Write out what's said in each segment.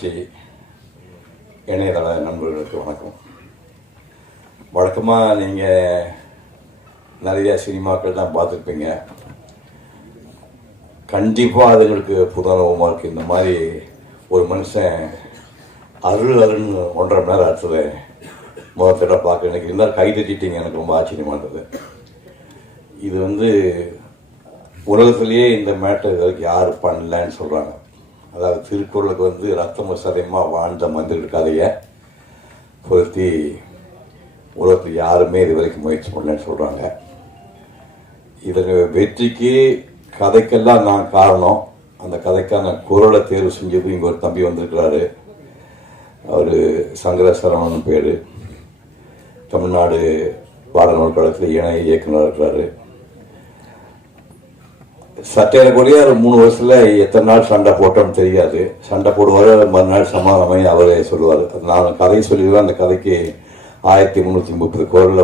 தொலைக்காட்சி இணையதள நண்பர்களுக்கு வணக்கம். வழக்கமாக நீங்கள் நிறைய சினிமாக்கள் தான் பார்த்துருப்பீங்க. கண்டிப்பாக அதுங்களுக்கு புதனமாக இருக்குது. இந்த மாதிரி ஒரு மனுஷன் அருள்னு 1.5 மணி நேரம் அடுத்தது முதல் தடவை பார்க்க எனக்கு இருந்தால் கை தட்டிட்டீங்க. எனக்கு ரொம்ப ஆச்சரியமாக இருந்தது. இது உலகத்திலேயே இந்த மேட்டர் இதுவரைக்கும் யார் பண்ணலன்னு சொல்கிறாங்க. அதாவது திருக்குறளுக்கு ரத்தம சதயமாக வாழ்ந்த மந்திர கதையை பொருத்தி உலகத்தில் யாருமே இது வரைக்கும் முயற்சி பண்ணலன்னு சொல்கிறாங்க. இதற்கு வெற்றிக்கு கதைக்கெல்லாம் நான் காரணம். அந்த கதைக்கான குரலை தேர்வு செஞ்சது இங்கே ஒரு தம்பி வந்திருக்கிறாரு. அவர் சங்கர சரவணன் பேர். தமிழ்நாடு பாடநூல் கழகத்தில் இணை இயக்குனர் இருக்கிறாரு. சட்டையில கூடிய 3 வருஷத்துல எத்தனை நாள் சண்டை போட்டோன்னு தெரியாது. சண்டை போடுவார், மறுநாள் சமாதானமே அவரே சொல்லுவார். நான் கதையை சொல்லிடுவேன். அந்த கதைக்கு 1330 குரலில்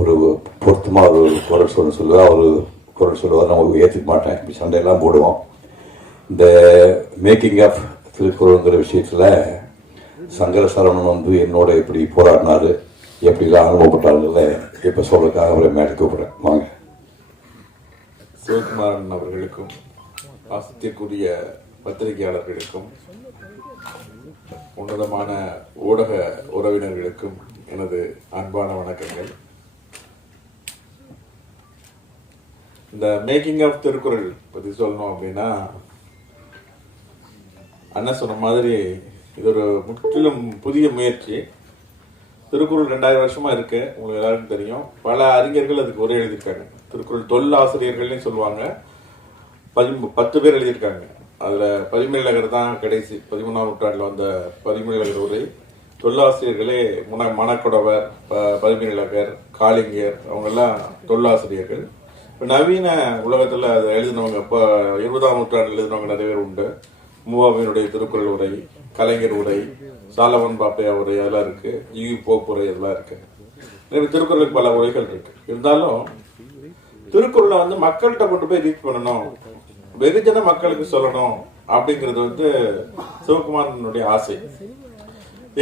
ஒரு பொருத்தமாக ஒரு குரல் சொல்லுவார். அவர் குரல் சொல்லுவார். நம்ம ஏற்றுக்க மாட்டேன். இப்படி சண்டையெல்லாம் போடுவோம். இந்த மேக்கிங் ஆஃப் திருக்குறளுங்கிற விஷயத்தில் சங்கர சரவணன் என்னோட எப்படி போராடினார், எப்படிலாம் அனுபவப்பட்டாருங்கிறத இப்போ சொல்றதுக்காக அவரை மேலே கூப்பிடுறேன். வாங்க. சிவகுமாரன் அவர்களுக்கும் வாசிக்கக்கூடிய பத்திரிகையாளர்களுக்கும் உன்னதமான ஊடக உறவினர்களுக்கும் எனது அன்பான வணக்கங்கள். இந்த மேக்கிங் ஆஃப் திருக்குறள் பற்றி சொல்லணும் அப்படின்னா, அண்ணன் சொன்ன மாதிரி இது ஒரு முற்றிலும் புதிய முயற்சி. திருக்குறள் 2000 வருஷமா இருக்கு. உங்களுக்கு எல்லாருக்கும் தெரியும். பல அறிஞர்கள் அதுக்கு உரை எழுதியிருக்காங்க. திருக்குறள் தொல்லாசிரியர்கள்னு சொல்லுவாங்க. 10 பேர் எழுதியிருக்காங்க. அதுல பரிமேலழகர் தான் கடைசி 13ஆம் நூற்றாண்டுல வந்த பரிமேலழகர் உரை. தொல்லாசிரியர்களே மணக்குடவர், பரிமேலழகர், காளிங்கர், அவங்க எல்லாம் தொல்லாசிரியர்கள். இப்ப நவீன உலகத்துல அதை எழுதினவங்க இப்ப 20ஆம் நூற்றாண்டில் எழுதினவங்க நிறைய பேர் உண்டு. மூவாவினுடைய திருக்குறள் உரை, கலைஞர் உரை, சாலமன் பாப்பையா உரை, அதெல்லாம் இருக்கு. போப் உரை, அதெல்லாம் இருக்கு. திருக்குறளுக்கு பல உரைகள் இருக்கு. இருந்தாலும் திருக்குறளை மக்கள்கிட்ட கொண்டு போய் ரீச் பண்ணணும், வெகுஜன மக்களுக்கு சொல்லணும் அப்படிங்கிறது சிவகுமாரனுடைய ஆசை.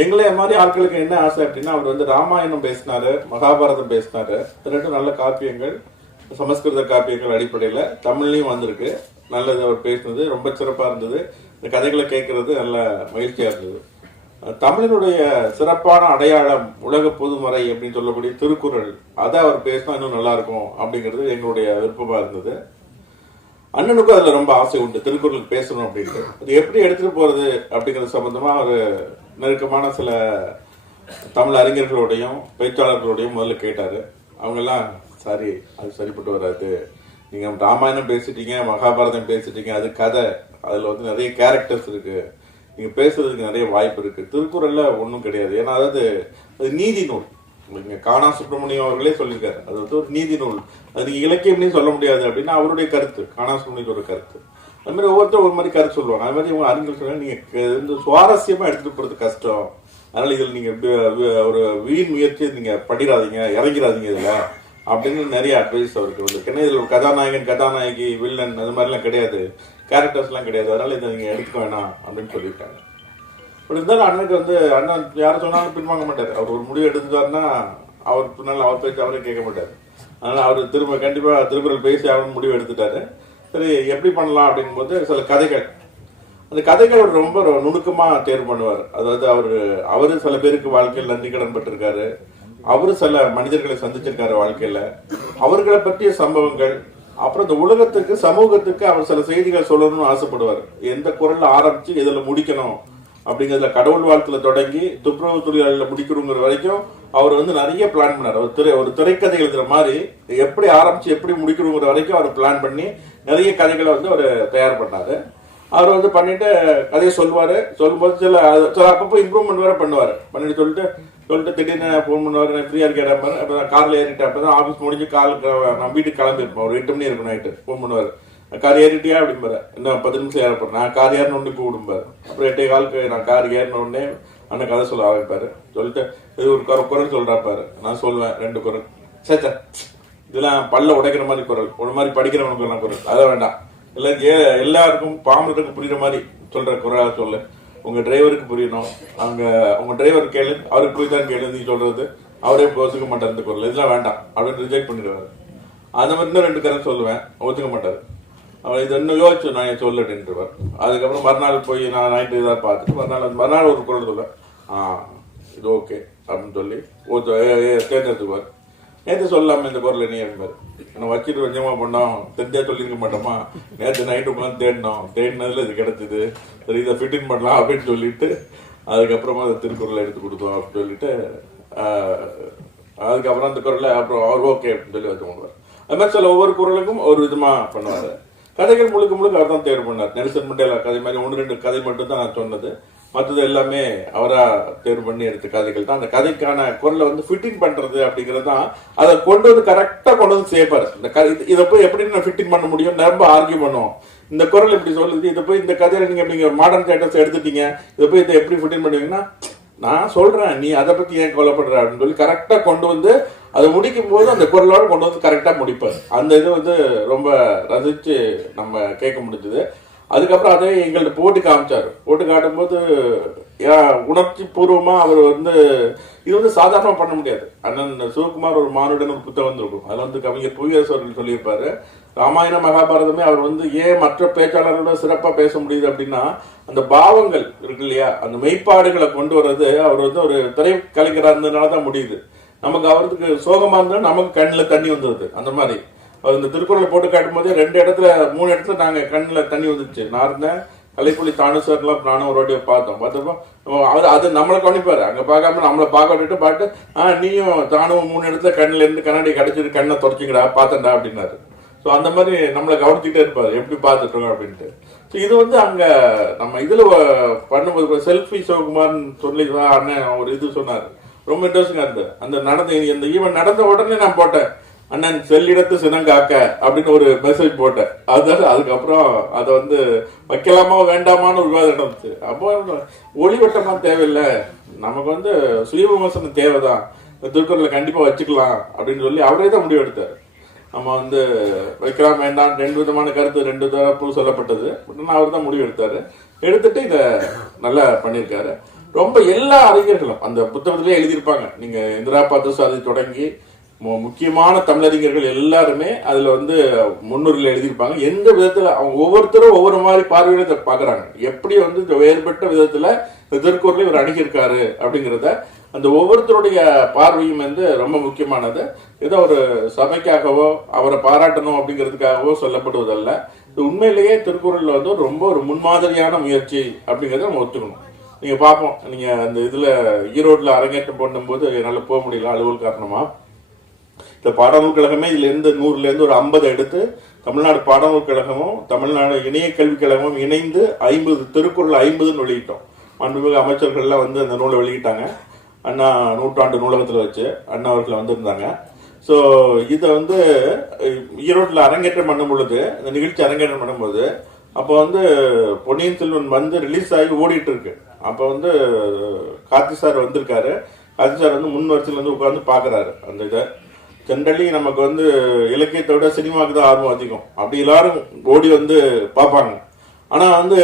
எங்களை மாதிரி ஆட்களுக்கு என்ன ஆசை அப்படின்னா, அவர் ராமாயணம் பேசினாரு, மகாபாரதம் பேசினாரு. ரெண்டும் நல்ல காப்பியங்கள், சமஸ்கிருத காப்பியங்கள் அடிப்படையில தமிழ்லயும் வந்திருக்கு. நல்லது. அவர் பேசினது ரொம்ப சிறப்பா இருந்தது. இந்த கதைகளை கேட்கறது நல்ல மகிழ்ச்சியா இருந்தது. தமிழினுடைய சிறப்பான அடையாளம் உலக பொதுமறை அப்படின்னு சொல்லக்கூடிய திருக்குறள், அதை அவர் பேசினா இன்னும் நல்லா இருக்கும் அப்படிங்கிறது எங்களுடைய விருப்பமா இருந்தது. அண்ணனுக்கும் அதுல ரொம்ப ஆசை உண்டு, திருக்குறள் பேசணும் அப்படின்ட்டு. அது எப்படி எடுத்துட்டு போறது அப்படிங்கிறது சம்பந்தமா ஒரு நெருக்கமான சில தமிழ் அறிஞர்களோடையும் பேச்சாளர்களோடையும் முதல்ல கேட்டாரு. அவங்க எல்லாம் சாரி, அது சரிப்பட்டு வராது. நீங்க ராமாயணம் பேசிட்டீங்க, மகாபாரதம் பேசிட்டீங்க, அது கதை. அதுல நிறைய கேரக்டர்ஸ் இருக்கு. நீங்க பேசுறதுக்கு நிறைய வாய்ப்பு இருக்கு. திருக்குறள்ல ஒன்றும் கிடையாது. ஏன்னா அது நீதி நூல். நீங்க காணா சுப்பிரமணியம் அவர்களே சொல்லியிருக்காரு, அது ஒரு நீதி நூல். அது நீங்க இலக்கியம்னே சொல்ல முடியாது அப்படின்னு அவருடைய கருத்து, காணா சுப்பிரமணியத்தோட கருத்து. அது மாதிரி ஒவ்வொருத்தரும் ஒரு மாதிரி கருத்து சொல்லுவாங்க. அது மாதிரி உங்க அறிஞர்கள் சொல்லுவாங்க, நீங்க சுவாரஸ்யமா எடுத்துட்டு போறது கஷ்டம், அதனால இதுல நீங்க ஒரு வீண் முயற்சி நீங்க படிடாதீங்க, இறங்கிறாதீங்க இதுல அப்படின்னு நிறைய அட்வைஸ் அவருக்கு வந்திருக்கு. ஏன்னா இதுல ஒரு கதாநாயகன், கதாநாயகி, வில்லன் அது மாதிரிலாம் கிடையாது, கேரக்டர்ஸ் எல்லாம் கிடையாது. அதனால இதை நீங்க எடுத்துக்க வேணாம் அப்படின்னு சொல்லியிருக்காங்க. அப்படி இருந்தாலும் அண்ணனுக்கு அண்ணன் யாரும் சொன்னாலும் பின்வாங்க மாட்டார். அவர் ஒரு முடிவு எடுத்துட்டாருன்னா அவர் பின்னால் அவர் பேச்சு அவரே கேட்க மாட்டார். அதனால அவர் கண்டிப்பா திருக்குறள் பேசி அவரும் முடிவு எடுத்துட்டாரு. சரி, எப்படி பண்ணலாம் அப்படிங்கும் போது சில கதைகள், அந்த கதைகள் அவர் ரொம்ப நுணுக்கமா தேர்வு பண்ணுவார். அதாவது அவரு சில பேருக்கு வாழ்க்கையில் நன்றி கடன் பட்டிருக்காரு. அவரு சில மனிதர்களை சந்திச்சிருக்காரு வாழ்க்கையில, அவர்களை பற்றிய சம்பவங்கள். அப்புறம் இந்த உலகத்துக்கு, சமூகத்துக்கு அவர் சில செய்திகள் சொல்லணும்னு ஆசைப்படுவார். எந்த குரல்ல ஆரம்பிச்சு எதுல முடிக்கணும் அப்படிங்கிறதுல, கடவுள் வாழ்த்துல தொடங்கி துப்புரவு தொழிலாளர்ல முடிக்கணுங்கிற வரைக்கும் அவர் நிறைய பிளான் பண்ணார். ஒரு திரைக்கதை எழுதுற மாதிரி எப்படி ஆரம்பிச்சு எப்படி முடிக்கணுங்கிற வரைக்கும் அவர் பிளான் பண்ணி நிறைய கதைகளை அவர் தயார் பண்ணாரு. அவர் பண்ணிட்டு கதையை சொல்லுவாரு. சொல்லும்போது சில அப்பப்போ இம்ப்ரூவ்மெண்ட் வேற பண்ணுவாரு. பண்ணிட்டு சொல்லிட்டு திடீர்னு ஃபோன் பண்ணுவாரு, நான் ஃப்ரீயா இருக்கேன். அப்பதான் கார்ல ஏறிட்டேன். அப்பதான் ஆஃபீஸ் முடிஞ்சு நான் வீட்டுக்கு கிளம்பிருப்பேன். ஒரு 8 மணி இருக்கும் நைட்டு. ஃபோன் பண்ணுவாரு, கார் ஏறிட்டியா அப்படிம்பாரு. இன்னும் 10 நிமிஷம் ஏறப்போறேன். நான் கார் ஏறின உடனே கூப்பிடும்பாரு. அப்புறம் 8:15 நான் கார் ஏறின உடனே அண்ணன் கதை சொல்ல ஆரம்பிப்பாரு. சொல்லிட்டு இது ஒரு குரல் சொல்றாப்பாரு. நான் சொல்லுவேன் 2 குரல். சேச்சா, இதெல்லாம் பல்ல உடைக்கிற மாதிரி குரல், ஒரு மாதிரி படிக்கிறவனுக்கு எல்லாம் குரல், அதை வேண்டாம். எல்லாருக்கும் பாமரத்துக்கு புரியுற மாதிரி சொல்ற குரலா சொல்லு உங்க டிரைவருக்கு புரியணும், உங்க டிரைவர் கேளு, அவருக்கு புரியுதான் கேளு, நீ சொல்றது அவரே ஒத்துக்க மாட்டார், இந்த குரல் இதெல்லாம் வேண்டாம் அப்படின்னு ரிஜெக்ட் பண்ணிடுவாரு. அந்த மாதிரி இன்னும் 2 கதை சொல்லுவேன், ஒத்துக்க மாட்டாரு. அவர் இது இன்னும் யோசிச்சு நான் சொல்லுன்ட்டுருவார். அதுக்கப்புறம் மறுநாள் போய் நான் நைட்டு இதாக பார்த்துட்டு மறுநாள் ஒரு குரல் சொல்லுவேன், இது ஓகே அப்படின்னு சொல்லி தேர்ந்தெடுத்துக்குவார். நேற்று சொல்லாமல் இந்த குரல் என்ன இருப்பார், நான் வச்சுட்டு கொஞ்சமாக பண்ணோம், தெரிஞ்சா சொல்லியிருக்க மாட்டோமா, நேற்று நைட்டு உட்காந்து தேடினதுல இது கிடைச்சிது, சரி இதை ஃபிட்டின் பண்ணலாம் அப்படின்னு சொல்லிட்டு அதுக்கப்புறமா அதை திருக்குறளை எடுத்து கொடுத்தோம் அப்படின்னு சொல்லிட்டு அதுக்கப்புறம் அந்த குரலை அப்புறம் அவர் ஓகே அப்படின்னு சொல்லி வச்சு பண்ணுவார். அது மாதிரி சில ஒவ்வொரு குரலுக்கும் ஒரு விதமாக பண்ணுவார். கதைகள் முழுக்க அவர் தான் தேர்வு பண்ணார். நெல்சன் மண்டேலா கதை மாதிரி 1-2 கதை மட்டும் தான் நான் சொன்னது, மற்றது எல்லாமே அவரா தேர்வு பண்ணி எடுத்த கதைகள் தான். அந்த கதைக்கான குரலை வந்து ஃபிட்டிங் பண்றது அப்படிங்கிறது தான், அதை கொண்டு வந்து கரெக்டா கொண்டு வந்து சேர்ப்பாரு. இந்த இதை போய் எப்படி நான் ஃபிட்டிங் பண்ண முடியும், ரொம்ப ஆர்கியூ பண்ணுவோம். இந்த குரல் இப்படி சொல்லுது, இதை போய் இந்த கதையில நீங்க மாடர்ன் தேட்டர்ஸ் எடுத்துட்டீங்க, இதை போய் இதை எப்படி ஃபிட்டிங் பண்ணுவீங்கன்னா, நான் சொல்றேன் நீ அதை பத்தி ஏன் கொல்லப்படுற அப்படின்னு சொல்லி கரெக்டா கொண்டு வந்து அதை முடிக்கும் போது அந்த குரலோட கொண்டு வந்து கரெக்டா முடிப்பார். அந்த இது வந்து ரொம்ப ரசிச்சு நம்ம கேட்க முடிஞ்சது. அதுக்கப்புறம் அதை எங்கள்கிட்ட போட்டு காமிச்சாரு. போட்டு காட்டும் போது உணர்ச்சி பூர்வமா அவர் வந்து இது வந்து சாதாரணமா பண்ண முடியாது. அண்ணன் சிவகுமார் ஒரு மானுடன் ஒரு புத்தகம் வந்திருக்கும், அதுல வந்து கவிஞர் புவியரசு அவர்கள் சொல்லியிருப்பாரு, ராமாயண மகாபாரதமே அவர் வந்து ஏன் மற்ற பேச்சாளர்களோட சிறப்பா பேச முடியுது அப்படின்னா, அந்த பாவங்கள் இருக்கு இல்லையா, அந்த மெய்ப்பாடுகளை கொண்டு வர்றது அவர் வந்து ஒரு திரைக்கலைஞராக இருந்ததுனாலதான் முடியுது. நமக்கு அவருக்கு சோகமா இருந்தா நமக்கு கண்ணில் தண்ணி வந்துருது. அந்த மாதிரி அவர் இந்த திருக்குறளை போட்டு காட்டும் போதே 3 இடத்துல நாங்க கண்ணில் தண்ணி வந்துச்சு. நான் இருந்தேன், கலைப்புலி தானு சார்லாம் நானும் ஒரு வாட்டியை பார்த்தப்போ அவர் அது நம்மளை கவனிப்பாரு, அங்க பார்க்காம நம்மளை பார்க்க விட்டுட்டு பாட்டு நீயும் தானும் 3 இடத்துல கண்ணில இருந்து கண்ணாடி கிடைச்சிட்டு கண்ணை தொடச்சிங்கடா பார்த்தண்டா அப்படின்னாரு. ஸோ அந்த மாதிரி நம்மளை கவனிச்சுக்கிட்டே இருப்பாரு, எப்படி பார்த்துட்டோம் அப்படின்ட்டு. ஸோ இது வந்து அங்க நம்ம இதுல பண்ணும்போது செல்ஃபி சிவகுமார்னு சொல்லி அண்ணன் ஒரு இது சொன்னார், ரொம்ப இன்ட்ரெஸ்டிங்கா இருந்தது. அந்த ஈவெண்ட் நடந்த உடனே நான் போட்டேன், அண்ணன் செல்லிடத்து சினங்காக்க அப்படின்னு ஒரு மெசேஜ் போட்டேன். அதுக்கப்புறம் அதை வந்து வைக்கலாமா வேண்டாமான்னு ஒரு விவாதம் நடந்துச்சு. அப்போ ஒளிவட்டமா தேவையில்லை, நமக்கு வந்து சுய விமர்சனம் தேவைதான், திருக்குறளை கண்டிப்பா வச்சுக்கலாம் அப்படின்னு சொல்லி அவரே தான் முடிவு எடுத்தார். நம்ம வந்து வைக்கலாம் வேண்டாம் 2 விதமான கருத்து 2 தரப்பு சொல்லப்பட்டது, அவர் தான் முடிவு எடுத்தாரு. எடுத்துட்டு இதை நல்லா பண்ணியிருக்காரு. ரொம்ப எல்லா அறிஞர்களும் அந்த புத்தகத்திலே எழுதியிருப்பாங்க. நீங்க இந்திரா பார்த்தசாரதி தொடங்கி முக்கியமான தமிழறிஞர்கள் எல்லாருமே அதுல வந்து முன்னுரையில் எழுதியிருப்பாங்க. எந்த விதத்துல அவங்க ஒவ்வொருத்தரும் ஒவ்வொரு மாதிரி பார்வையில பாக்குறாங்க, எப்படி வந்து வேறுபட்ட விதத்துல இந்த திருக்குறளை இவர் அணுகியிருக்காரு அப்படிங்கிறத அந்த ஒவ்வொருத்தருடைய பார்வையும் வந்து ரொம்ப முக்கியமானது. ஏதோ ஒரு சபைக்காகவோ அவரை பாராட்டணும் அப்படிங்கிறதுக்காகவோ சொல்லப்படுவதல்ல. இது உண்மையிலேயே திருக்குறள்ல வந்து ரொம்ப ஒரு முன்மாதிரியான முயற்சி அப்படிங்கிறத நம்ம ஒத்துக்கணும். நீங்க பார்ப்போம், நீங்க அந்த இதுல ஈரோட்ல அரங்கேற்றம் பண்ணும்போது என்னால போக முடியல அலுவல் காரணமா. இந்த பாடநூல் கழகமே இதுல இருந்து 100ல இருந்து ஒரு 50 எடுத்து தமிழ்நாடு பாடநூல் கழகமும் தமிழ்நாடு இணைய கல்விக் கழகமும் இணைந்து 50 திருக்குறள் 50ன்னு வெளியிட்டோம். மாண்புமிகு அமைச்சர்கள்லாம் வந்து அந்த நூலை வெளியிட்டாங்க. அண்ணா 100ஆண்டு நூலகத்தில் வச்சு அண்ணா அவர்கள் வந்திருந்தாங்க. ஸோ இதை வந்து ஈரோட்டில் அரங்கேற்றம் பண்ணும் பொழுது, இந்த நிகழ்ச்சி அரங்கேற்றம் பண்ணும்போது, அப்போ வந்து பொன்னியின் செல்வன் வந்து ரிலீஸ் ஆகி ஓடிட்டு இருக்கு. அப்போ வந்து கார்த்தி சார் வந்திருக்காரு. கார்த்தி சார் வந்து முன் வரிசையில் வந்து உட்காந்து பார்க்குறாரு அந்த இதை. ஜென்ரலி நமக்கு வந்து இலக்கியத்தை விட சினிமாவுக்கு தான் ஆர்வம் அதிகம், அப்படி எல்லாரும் ஓடி வந்து பார்ப்பாங்க. ஆனால் வந்து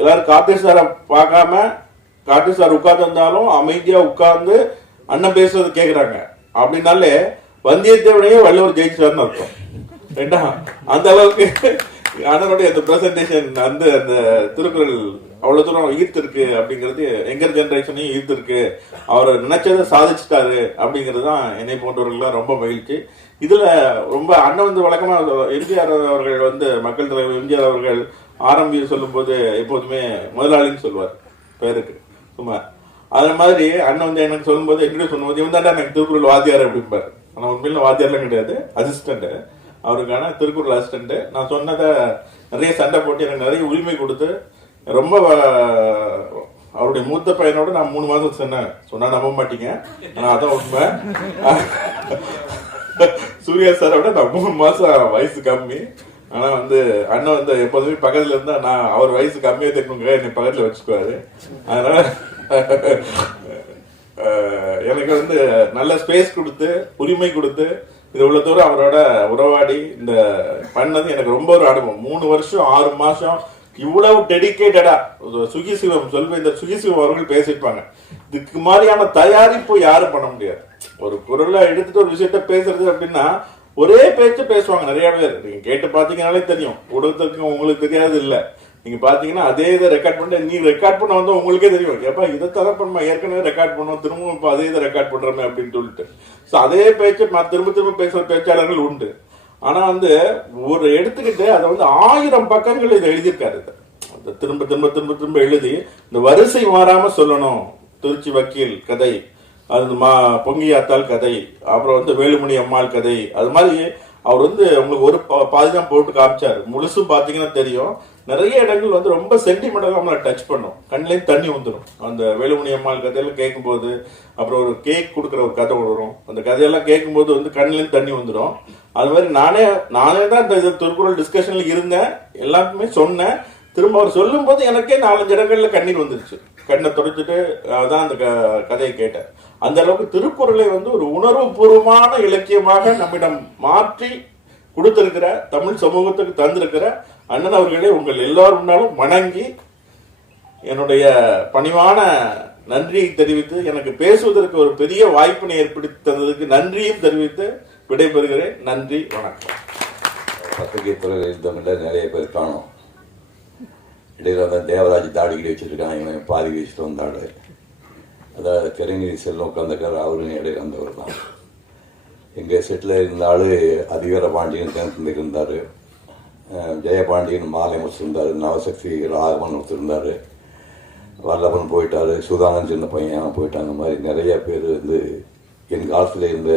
எல்லாரும் கார்த்தி சாரை பார்க்காம, கார்த்தி சார் உட்கார்ந்து இருந்தாலும் அமைதியா உட்கார்ந்து அண்ணன் பேசுறது கேக்குறாங்க. அப்படின்னாலே வந்தியத்தேவனையே வள்ளுவர் ஜெயிச்சார்னு அர்த்தம். ஏண்டா அந்த அளவுக்கு அண்ணனுடைய அந்த பிரசன்டேஷன் வந்து அந்த திருக்குறள் அவ்வளவு தூரம் ஈர்த்திருக்கு அப்படிங்கிறது, எங்கர் ஜெனரேஷனையும் ஈர்த்திருக்கு. அவர் நினைச்சதை சாதிச்சுட்டாரு அப்படிங்கிறது தான் என்னை போன்றவர்கள்லாம் ரொம்ப மகிழ்ச்சி. இதுல ரொம்ப அண்ணன் வந்து வழக்கமா எம்ஜிஆர் அவர்கள் வந்து மக்கள் தலைவர் எம்ஜிஆர் அவர்கள் ஆரம்பி சொல்லும் போது எப்போதுமே முதலாளின்னு சொல்லுவார் பேருக்கு சும்மா. அது மாதிரி அண்ணன் வந்து எனக்கு சொல்லும்போது இன்ட்ரடியூஸ் பண்ணும்போது இவன் தாண்டா எனக்கு திருக்குறள் வாத்தியார் அப்படிம்பாரு. ஆனால் உண்மையில வாத்தியார்லாம் கிடையாது, அசிஸ்டண்ட், அவருக்கான திருக்குறள் அசிஸ்டண்ட். நான் சொன்னதை நிறைய சண்டை போட்டு எனக்கு நிறைய உரிமை கொடுத்து ரொம்ப அவருடைய மூத்த பையனோட நான் 3 மாசம் சொன்னா நம்ப மாட்டீங்க, ஆனா அதான் உண்மை. சூர்யா சாரோட நான் 3 மாசம் வயசு கம்மி. ஆனா வந்து அண்ணன் வந்து எப்போதுமே பக்கத்துல இருந்தா நான் அவர் வயசு கம்மியா தெரிஞ்சுங்க என்னை பக்கத்துல வச்சுக்குவாரு. அதனால எனக்கு வந்து நல்ல ஸ்பேஸ் கொடுத்து உரிமை கொடுத்து இது இவ்வளவு தூரம் அவரோட உறவாடி இந்த பண்ணது எனக்கு ரொம்ப ஒரு அனுபவம். 3 வருஷம் 6 மாசம் இவ்வளவு டெடிகேட்டடா சுகிசிவம் சொல்வேந்தர் சுகிசிவம் அவர்கள் பேசியிருப்பாங்க. இதுக்கு மாதிரியான தயாரிப்பு யாரும் பண்ண முடியாது. ஒரு குரலை எடுத்துட்டு ஒரு விஷயத்த பேசுறது அப்படின்னா ஒரே பேச்சு பேசுவாங்க நிறைய பேர். நீங்க கேட்டு பாத்தீங்கன்னாலே தெரியும். ஊடகத்துக்கு உங்களுக்கு தெரியாது இல்ல. நீங்க பாத்தீங்கன்னா அதே இதை ரெக்கார்ட் பண்ண நீ ரெக்கார்ட் பண்ண வந்து உங்களுக்கே தெரியும். ஏப்பா இதை தர பண்ண ஏற்கனவே ரெக்கார்ட் பண்ணோம், திரும்பவும் இப்போ அதே இதை ரெக்கார்ட் பண்றோமே அப்படின்னு சொல்லிட்டு. ஸோ அதே பேச்சு திரும்ப திரும்ப பேசுற பேச்சாளர்கள் உண்டு. ஆனா வந்து ஒரு எடுத்துக்கிட்டு அதை வந்து 1000 பக்கங்கள் இதை எழுதியிருக்காரு. இதை திரும்ப திரும்ப திரும்ப திரும்ப எழுதி இந்த வரிசை மாறாம சொல்லணும். திருச்சி வக்கீல் கதை, அது பொங்கியாத்தாள் கதை, அப்புறம் வந்து வேலுமணி அம்மாள் கதை, அது மாதிரி அவர் வந்து உங்களுக்கு ஒரு பாதி தான் போட்டு காமிச்சாரு. முழுசும் பாத்தீங்கன்னா தெரியும். நிறைய இடங்கள் வந்து ரொம்ப சென்டிமெண்டலா நம்மளை டச் பண்ணும். கண்ணிலேயும் தண்ணி வந்துடும். அந்த வேலுமணி அம்மாள் கதையெல்லாம் கேட்கும்போது, அப்புறம் ஒரு கேக் கொடுக்குற ஒரு கதை வரும். அந்த கதையெல்லாம் கேட்கும்போது வந்து கண்ணிலேயும் தண்ணி வந்துடும். அது மாதிரி நானே தான் இந்த திருக்குறள் டிஸ்கஷன்ல இருந்தேன், எல்லாருக்குமே சொன்னேன். திரும்ப அவர் சொல்லும் போது எனக்கே 4-5 இடங்கள்ல கண்ணீர் வந்துருச்சு. கண்ணை தொடச்சிட்டு அதான் அந்த கதையை கேட்டேன். அந்த அளவுக்கு திருக்குறளை வந்து ஒரு உணர்வு பூர்வமான இலக்கியமாக நம்மிடம் மாற்றி கொடுத்திருக்கிற, தமிழ் சமூகத்துக்கு தந்திருக்கிற அண்ணன் அவர்களே உங்கள் எல்லாருன்னாலும் வணங்கி என்னுடைய பணிவான நன்றியை தெரிவித்து, எனக்கு பேசுவதற்கு ஒரு பெரிய வாய்ப்பினை ஏற்படுத்தி தந்ததுக்கு நன்றியும் தெரிவித்து விடைபெறுகிறேன். நன்றி, வணக்கம். பத்திரிகை துறையில் இருந்தவங்கள நிறைய பேர் காணும். இடையில வந்து தேவராஜ் தாடிக்கிடி வச்சிருக்கான், இவன் பாதி வச்சுட்டு வந்தாடு. அதாவது கருணீதி செல்வம் உட்காந்துருக்காரு, அவரும் இடையில வந்தவர் தான். எங்கள் செட்டில் இருந்த ஆள் அதிகார பாண்டியன் சேர்ந்து இருந்தார், ஜெயபாண்டியன் மாலை முடிச்சிருந்தார், நவசக்தி ராகவன் ஒருத்தருந்தார், வல்லபன் போயிட்டார், சுதானன் சின்ன பையன் போயிட்டாங்க. மாதிரி நிறைய பேர் வந்து என் காலத்தில் இருந்த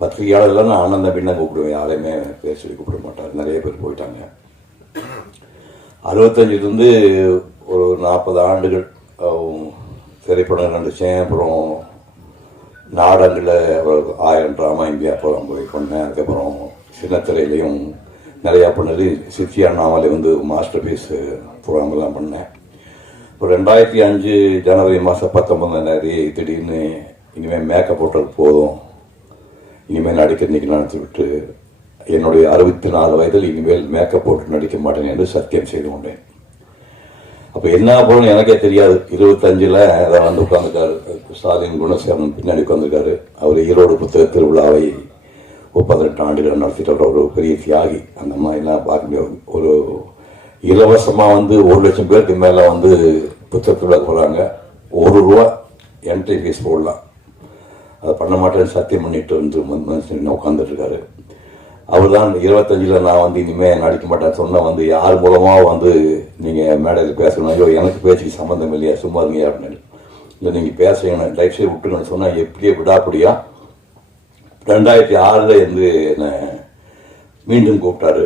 பத்திரிகையாளர்லாம் நான் அண்ணன் தம்பின்னு தான் கூப்பிடுவேன். யாரையுமே பேர் சொல்லி கூப்பிட மாட்டார். நிறைய பேர் போயிட்டாங்க. 65 ஒரு 40 ஆண்டுகள் திரைப்படம் நடித்தேன். அப்புறம் நாடகங்களில் ஒரு 1000 ட்ராமா இந்தியா போகிறோம் போய் பண்ணேன். அதுக்கப்புறம் சின்னத்திரையிலையும் நிறையா பண்ணது. சித்தி அண்ணாமலை வந்து மாஸ்டர் பீஸ் ப்ரோக்ராம்லாம் பண்ணேன். ஒரு 2005 ஜனவரி மாதம் 19 திடீர்னு இனிமேல் மேக்கப் போட்டது போதும், இனிமேல் நடிக்க நிற்கலான்னு விட்டு என்னுடைய 64 வயதில் இனிமேல் மேக்கப் போட்டு நடிக்க மாட்டேன் என்று சத்தியம் செய்து கொண்டேன். அப்போ என்ன போகணும்னு எனக்கே தெரியாது. 25 அதை வந்து உட்காந்துருக்காரு ஸ்டாலின் குணசேகரன் பின்னாடி உட்காந்துருக்காரு. அவர் ஈரோடு புத்தக திருவிழாவை 18 ஆண்டுகள் நடத்திட்டு ஒரு பெரிய தியாகி. அந்த மாதிரிலாம் பார்க்க முடியாது. ஒரு இலவசமாக வந்து 1 லட்சம் பேருக்கு மேலே வந்து புத்தக திருவிழா போகிறாங்க. ₹1 என்ட்ரி ஃபீஸ் போடலாம். அதை பண்ண மாட்டேன்னு சத்தியம் பண்ணிட்டு வந்து மனுஷன் உட்காந்துட்டு இருக்காரு. அவர் தான் 25 நான் வந்து இனிமேல் நடிக்க மாட்டேன்னு சொன்னால் வந்து யார் மூலமாக வந்து நீங்கள் மேடையில் பேசணும், ஐயோ எனக்கு பேச்சுக்கு சம்மந்தம் இல்லையா, சும்மா இருங்க அப்படின்னு. இல்லை நீங்கள் பேசுங்க, லைஃப் ஸ்டைல் விட்டுருங்கன்னு சொன்னால் எப்படியே விடாப்படியா 2006 இருந்து என்னை மீண்டும் கூப்பிட்டாரு.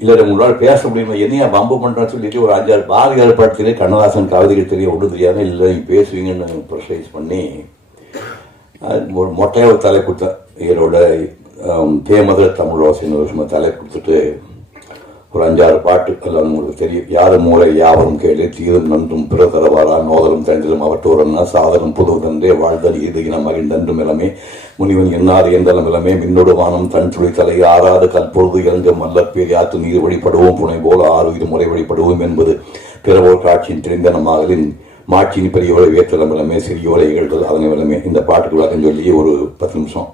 இல்லை உங்களால் பேச முடியுமா, என்னையா பம்பு பண்ணுறேன்னு சொல்லிட்டு ஒரு 5-6 பாரதியார் பாடத்திலே கண்ணதாசன் கவிதைகள் தெரியும், ஒன்றும் தெரியாத. இல்லை நீங்கள் பேசுவீங்கன்னு ப்ரெஷரைஸ் பண்ணி ஒரு மொட்டையாக ஒரு தலை கொடுத்தேன். ஈரோட தேமதுர தமிழ் வாசின்னு ஒரு சும்மா தலை கொடுத்துட்டு ஒரு 5-6 பாட்டு எல்லாம் உங்களுக்கு தெரியும். யாரும் மூளை யாவரும் கேளு, தீரும் நன்றும் பிற தரவாரா, நோதலும் தண்டிலும் அவற்றோரன்னா சாதனம் புதுவதன்றே வாழ்தல் இது இன மகிழ்ந்தன்றும் இளமே முனிவன் என்னார் எந்தளம் இளமே மின்னோடு வானம் தன் துளி தலை ஆறாது கற்பொழுது இறங்க மல்லப்பேர் யாத்து நீர் வழிபடுவோம் புனை போல 6 இது முறை வழிபடுவோம் என்பது பிறவோர் காட்சியின் தெரிந்தனமாகலின் மாட்சியின் பெரியவரை வேற்றலம் இளமே சிறியோரை இகழ்தல் அதனை இளமே. இந்த பாட்டுக்கு விளக்கம் சொல்லி ஒரு 10 நிமிஷம்.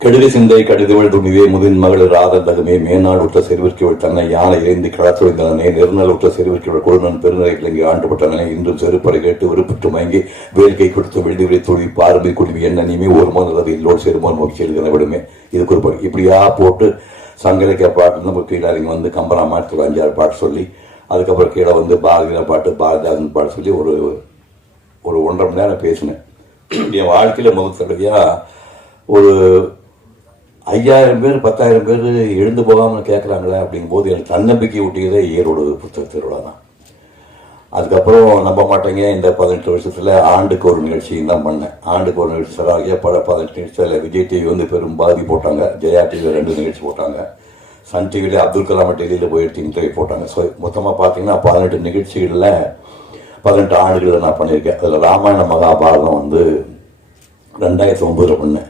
கெடுதி சிந்தை கடிதவள் துணிவே முதின் மகளிர் ஆதந்தகமே மேனாள் உற்ற செருவிற்கவள் தன்னை யானை இறைந்து களத்துழைந்தனே நெருநல் உற்ற செருவிற்கவள் கொழுநன் பெருநரை கிளங்கி ஆண்டுபட்டனே இன்றும் செருப்பறை கேட்டு விருப்பற்று மயங்கி வேல்கை கொடுத்து விழுதுவிரை தொழி பார்வை குழுவி என்ன நீமே ஒரு மோதல் இல்லோடு செருமான் நோக்கி செல்கிற விடுமே. இதுக்கு ஒரு இப்படியா போட்டு சங்கலிக்க பாட்டு நம்ம கீழே இங்கே வந்து கம்பரா மாற்றி 5-6 பாட்டு சொல்லி, அதுக்கப்புறம் கீழே வந்து பாரதியார் பாட்டு பாரதிதாசன் பாட்டு சொல்லி ஒரு 1.5 மணி நேரம் பேசினேன். என் வாழ்க்கையில் முதல் தடவையாக ஒரு 5000 பேர் 10,000 பேர் எழுந்து போகாமல் கேட்குறாங்களே அப்படிங்கும்போது எனக்கு தன்னம்பிக்கை ஊட்டியதே ஈரோடு புத்தக திருவிழா தான். அதுக்கப்புறம் நம்ப மாட்டேங்க, இந்த 18 வருஷத்தில் ஆண்டுக்கு ஒரு நிகழ்ச்சியும் தான் பண்ணேன். ஆண்டுக்கு ஒரு நிகழ்ச்சி சராகிய பல 18 நிகழ்ச்சியில் விஜய் டிவி வந்து பெரும் பாதி போட்டாங்க, ஜெயா டிவியில் 2 நிகழ்ச்சி போட்டாங்க, சன் டிவியில் அப்துல் கலாம் டெல்லியில் போய் எடுத்து போட்டாங்க. ஸோ மொத்தமாக பார்த்தீங்கன்னா 18 நிகழ்ச்சிகளில் 18 ஆண்டுகளில் நான் பண்ணியிருக்கேன். அதில் ராமாயண மகாபாரதம் வந்து 2009 பண்ணேன்.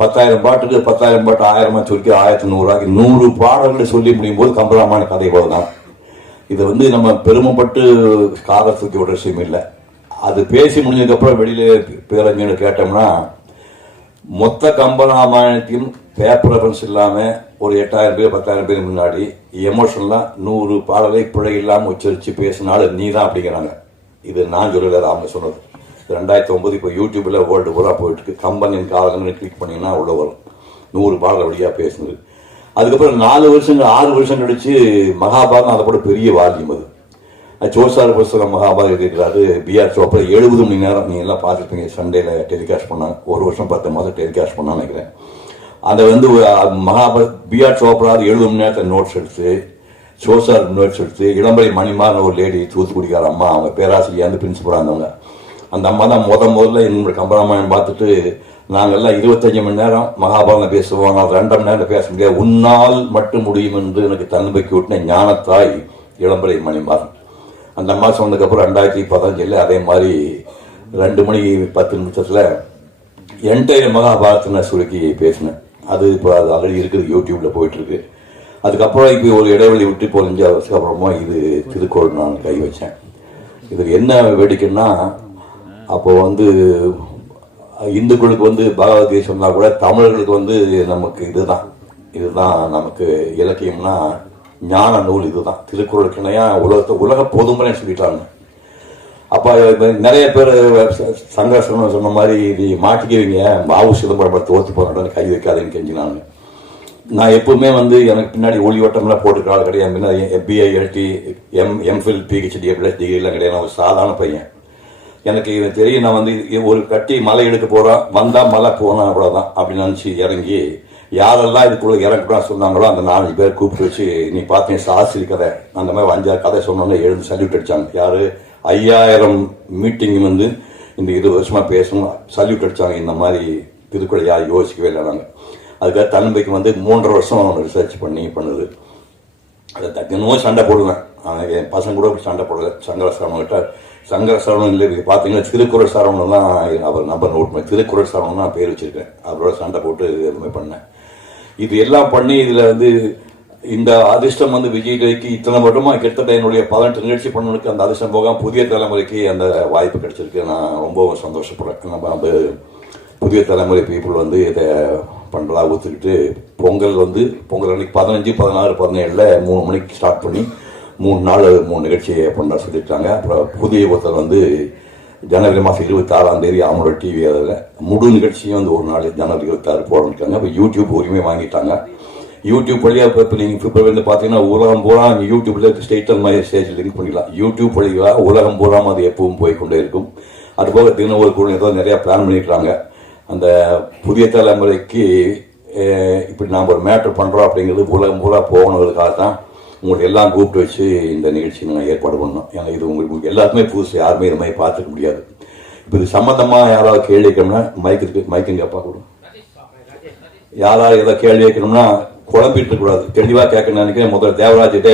10,000 பாட்டுக்கு 10,000 பாட்டு 1000 சொல்லி 1100 100 பாடல்களை சொல்லி முடியும் போது கம்பராமாயண கதை தான். இது வந்து நம்ம பெருமைப்பட்டு காதை தூக்கி விடுற விஷயம் இல்லை. அது பேசி முடிஞ்சதுக்கப்புறம் வெளியில பேரஞ்சு கேட்டோம்னா மொத்த கம்பராமாயணத்தையும் பேப்பர் ரெஃபரன்ஸ் இல்லாமல் ஒரு 8,000 பேர் 10,000 பேர் முன்னாடி எமோஷனலாக 100 பாடலை பிழை இல்லாமல் உச்சரித்து பேசினாலும் நீ தான் அப்படிங்கிறாங்க. இது நான் சொல்லல, அவங்க சொன்னது. 2009 இப்போ யூடியூப்ல வேர்ல்டு பூரா போயிட்டு இருக்கு. கம்பனின் காலங்கள்னு கிளிக் பண்ணீங்கன்னா உள்ள வரும் 100 பாடல் வழியாக பேசுனது. அதுக்கப்புறம் 4 வருஷங்கள் 6 வருஷம் கழிச்சு மகாபாரதம் அதை கூட பெரிய வால்யூம். அது சோசார் புஸ்தகம் மகாபாரதம் இருக்கிறாரு பிஆர் சோப்ரா 70 மணி நேரம் நீங்கள் எல்லாம் பார்த்துருப்பீங்க. சண்டேல டெலிகாஸ்ட் பண்ணாங்க, 1 வருஷம் 10 மாதம் டெலிகாஸ்ட் பண்ணான்னு நினைக்கிறேன். அதை வந்து மகாபாரத் பிஆர் சோப்ரா 70 மணி நேரத்தை நோட்ஸ் எடுத்து சோசார் நோட்ஸ் எடுத்து இளம்பரை மணிமார்னு ஒரு லேடி தூத்துக்குடிக்கார அம்மா, அவங்க பேராசிரியர் வந்து பிரின்சிபலாக இருந்தவங்க. அந்த அம்மா தான் முதல்ல என்னோட கம்பராமாயணம் பார்த்துட்டு நாங்கள்லாம் 25 மணி நேரம் மகாபாரதம் பேசுவோம், நான் 2 மணி நேரம் பேச முடியாது, உன்னால் மட்டும் முடியும் என்று எனக்கு தன்னம்பிக்கை விட்டின ஞானத்தாய் இளம்பரை மணிமாறன். அந்த அம்மா சொன்னதுக்கப்புறம் 2015 அதே மாதிரி 2 மணி 10 நிமிஷத்தில் என்டையர் மகாபாரதத்தை சுருக்கி பேசினேன். அது இப்போ அது ஆல்ரெடி இருக்குது, யூடியூப்ல போயிட்டு இருக்கு. அதுக்கப்புறம் இப்போ ஒரு இடைவெளி விட்டு இப்போ 5 வருஷத்துக்கு அப்புறமா இது திருக்குறள் நான் கை வச்சேன். இதுக்கு என்ன வேடிக்கைன்னா, அப்போ வந்து இந்துக்களுக்கு வந்து பகவத்கீதை சொன்னா கூட தமிழர்களுக்கு வந்து நமக்கு இதுதான் நமக்கு இலக்கியம்னா ஞான நூல் இதுதான். திருக்குறளுக்கு இணையா உலக பொதுமுறை சொல்லிட்டாங்க. அப்ப நிறைய பேர் சங்கரசனம் சொன்ன மாதிரி இது மாட்டிக்குவீங்க, மாவு சிதம்பரம் தோத்து போறான்னு கை வைக்காதுன்னு கெஞ்சினாங்க. நான் எப்பவுமே வந்து எனக்கு பின்னாடி ஒளிவட்டம்லாம் போட்டுக்கிறாள் கிடையாது. எம்பிஐ எல்டி எம்ஃபில் பிஹெச்டி டிகிரிலாம் கிடையாது. நான் ஒரு சாதாரண பையன். எனக்கு இது தெரியும். நான் வந்து ஒரு கட்டி மலை எடுக்க போறோம், வந்தா மலை போனா அவ்வளவுதான் அப்படின்னு நினைச்சு இறங்கி யாரெல்லாம் இதுக்குள்ள இறங்கக்கூடாது சொன்னாங்களோ அந்த 4 பேர் கூப்பிட்டு வச்சு நீ பார்த்தீங்க சாஸ்திரி கதை அந்த மாதிரி 5-6 கதை சொன்னோன்னே எழுந்து சல்யூட் அடிச்சாங்க. யாரு 5000 மீட்டிங் வந்து இந்த 20 வருஷமா பேசணும் சல்யூட் அடிச்சாங்க. இந்த மாதிரி திருக்குறள் யாரும் யோசிக்கவே இல்லை. நாங்கள் அதுக்காக தன்னம்பிக்கை வந்து 3.5 வருஷம் ரிசர்ச் பண்ணுது. அதை தினமும் சண்டை போடுவேன். என் பசங்க கூட சண்டை போடல. சங்கர சரவணன் இல்லை பார்த்தீங்கன்னா திருக்குறள் சரவணன் தான் அவர் நம்பர் நோட் பண்ணி திருக்குறள் சரவணன் தான் பேர் வச்சிருக்கேன். அவரோட சண்டை போட்டு எதுவுமே பண்ணேன். இது எல்லாம் பண்ணி இதில் வந்து இந்த அதிர்ஷ்டம் வந்து விஜய்க்கு இத்தனை வருடமா கிட்டத்தட்ட என்னுடைய 18 நிகழ்ச்சி பண்ணனுக்கு அந்த அதிர்ஷ்டம் போக புதிய தலைமுறைக்கு அந்த வாய்ப்பு கிடைச்சிருக்கு. நான் ரொம்ப சந்தோஷப்படுறேன். நம்ம அந்த புதிய தலைமுறை பீப்புள் வந்து இதை பண்ணுறதா ஒத்துக்கிட்டு பொங்கல் அன்னைக்கு 15, 16, 17 3 மணிக்கு ஸ்டார்ட் பண்ணி 3 நாள் 3 நிகழ்ச்சியை பண்ண சொல்லியிருக்காங்க. அப்புறம் புதிய ஒருத்தர் வந்து ஜனவரி மாதம் 26ஆம் தேதி அவங்களோட டிவி அதில் முழு நிகழ்ச்சியும் வந்து ஒரு நாள் ஜனவரி 26 போடணுக்காங்க. இப்போ யூடியூப் உரிமை வாங்கிட்டாங்க. யூடியூப் வழியாக இப்போ நீங்கள் பிப்ரவரி வந்து பார்த்தீங்கன்னா உலகம் பூரா யூடியூப்ல ஸ்டேட் மாதிரி ஸ்டேஜ் லிங்க் பண்ணிக்கலாம். யூடியூப் வழியாக உலகம் பூரா அது எப்பவும் போய்கொண்டே இருக்கும். அதுபோக தினம் ஒரு கூட ஏதோ நிறையா பிளான் பண்ணியிருக்காங்க. அந்த புதிய தலைமுறைக்கு இப்படி நாம் ஒரு மேட்ரு பண்ணுறோம் அப்படிங்கிறது உலகம் பூரா போகணுங்கிறதுக்காக தான் உங்களுக்கு எல்லாம் கூப்பிட்டு வச்சு இந்த நிகழ்ச்சி நாங்கள் ஏற்பாடு பண்ணோம். ஏன்னா இது உங்களுக்கு எல்லாருக்குமே புதுசு, யாருமே இது மாதிரி பார்த்துக்க முடியாது. இப்போ இது சம்மந்தமாக யாராவது கேள்வி வைக்கணும்னா மைக்கு கேப்பா கூட யாராவது ஏதாவது கேள்வி வைக்கணும்னா குழம்பிட்டு இருக்கக்கூடாது, தெளிவாக கேட்கணும்னு நினைக்கிறேன். முதல்ல தேவராஜ்